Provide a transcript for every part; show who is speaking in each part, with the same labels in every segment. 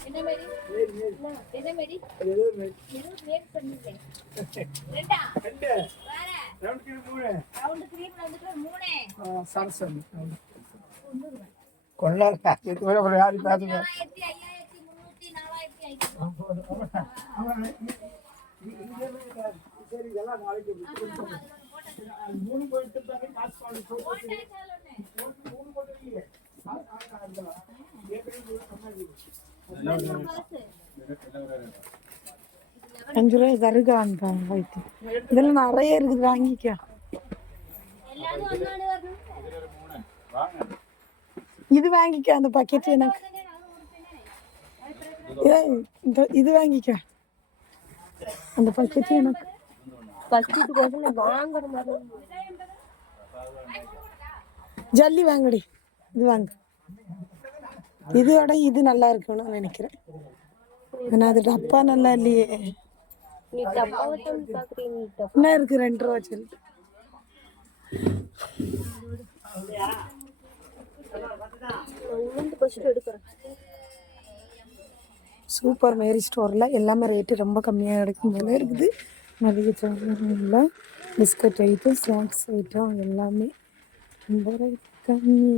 Speaker 1: என்ன மேடி என்ன மேடி இருபது ரேட் பண்ணிருக்கேன் ரெண்டா வேற ரவுண்ட் கிரீம் வந்துட்டு மூணே
Speaker 2: கொள்ளாத இதுவரை ஒரு யாரும்
Speaker 1: ஐயாயிரத்தி முன்னூத்தி நாலாயிரத்தி ஐநூறு
Speaker 2: சரி இதெல்லாம் நாளைக்கு மூணு போயிட்டு இருந்தாங்க காசு பாடு
Speaker 1: போட்டே சாலோன்னு.
Speaker 2: மூணு போட்டு இல்லையே ஏற்கனவே சொன்னாங்க
Speaker 1: இதுல காசு.
Speaker 3: அஞ்சு ரூபாய் தருகான்ப்பா வைத்து இதெல்லாம் நிறைய இருக்குது வாங்கிக்க
Speaker 1: எல்லாரும் வந்தாடு வரணும்
Speaker 3: இது வாங்கிக்க அந்த பக்கெட் எனக்கு. இந்த இது வாங்கிக்க. அந்த பக்கெட் எனக்கு. ஜல்லி வாங்குடி. இது வாங்கு. இதோட இது நல்லா இருக்கும்னு நினைக்கிறேன். ஆனா அது டப்பா நல்லா இல்லையே. என்ன இருக்கு ரெண்டு ரூபா சொல்லி சூப்பர் மேரி ஸ்டோரில் எல்லாமே ரேட்டு ரொம்ப கம்மியாக கிடைக்கும் போல இருக்குது. மளிகை இல்லை பிஸ்கட் ஐட்டம் ஸ்நாக்ஸ் ஐட்டம் எல்லாமே ரொம்ப கம்மி.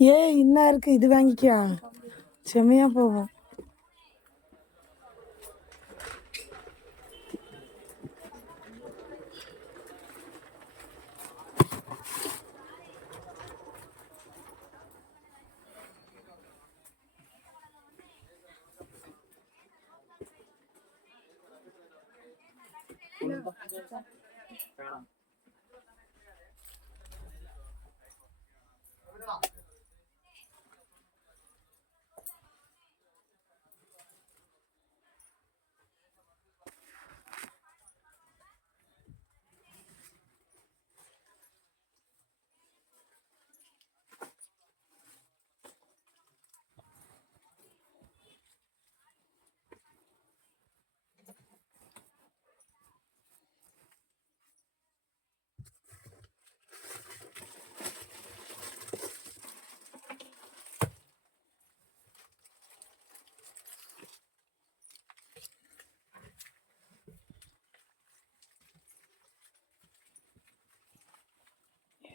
Speaker 3: ஏய் என்ன இருக்கு? இது வாங்கிக்கா செம்மையா 就在样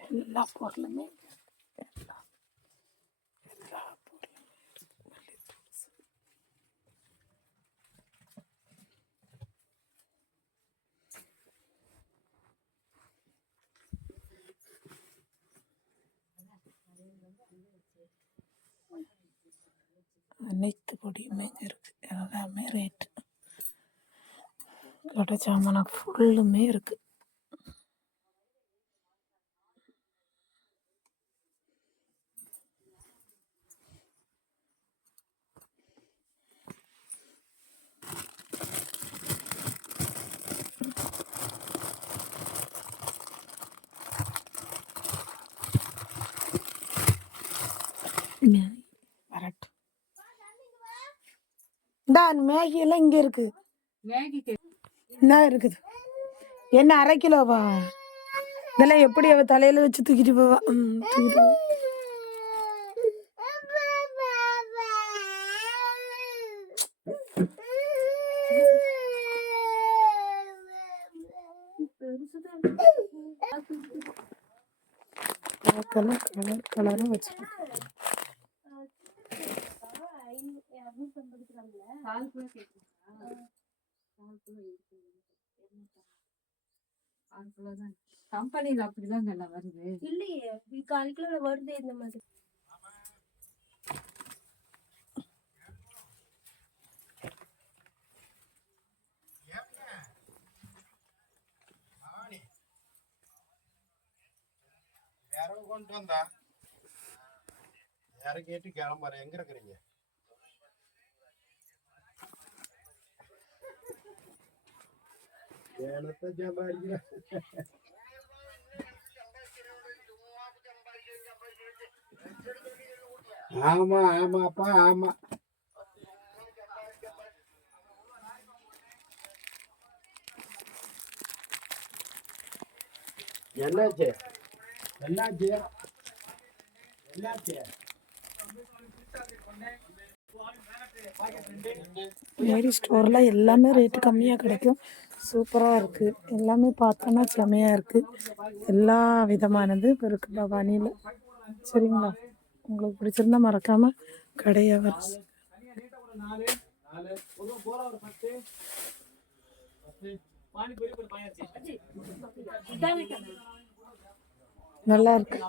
Speaker 3: எல்லா பொருளுமே எல்லா எல்லா பொருளுமே அனைத்து பொடியுமே இருக்குது இருக்கு. எல்லாமே ரேட்டு கடை சாமான் ஃபுல்லுமே இருக்குது வரட்டும். இந்தா மேகி எல்லாம் இங்க இருக்கு. என்ன இருக்குது? என்ன அரை கிலோவா? இதெல்லாம் எப்படி அவ தலையில வச்சு தூக்கிட்டு போவா? தூக்கிட்டு போவா. கலர் கலரா வச்சிருக்கேன்.
Speaker 4: கம்பெனில அப்படிதான் நல்லா வருது.
Speaker 5: இல்லையே கால் கிலோ வருது இந்த மாதிரி.
Speaker 6: யாரோ கொண்டு வந்தா? யாரை கேட்டு கிளம்புற எங்க இருக்கிறீங்க?
Speaker 2: ஏனத்தை சம்பாதிக்கிறேன் ஆமா ஆமாப்பா ஆமா என்னாச்சு என்னாச்சு என்னாச்சு
Speaker 3: Lady ஸ்டோரில் எல்லாமே ரேட்டு கம்மியாக கிடைக்கும். சூப்பராக இருக்குது எல்லாமே பார்த்தோன்னா செமையாக இருக்குது எல்லா விதமானது இப்போ இருக்குது பவானியில் சரிங்களா? உங்களுக்கு பிடிச்சிருந்தா மறக்காமல் கடையை வர நல்லா இருக்கு.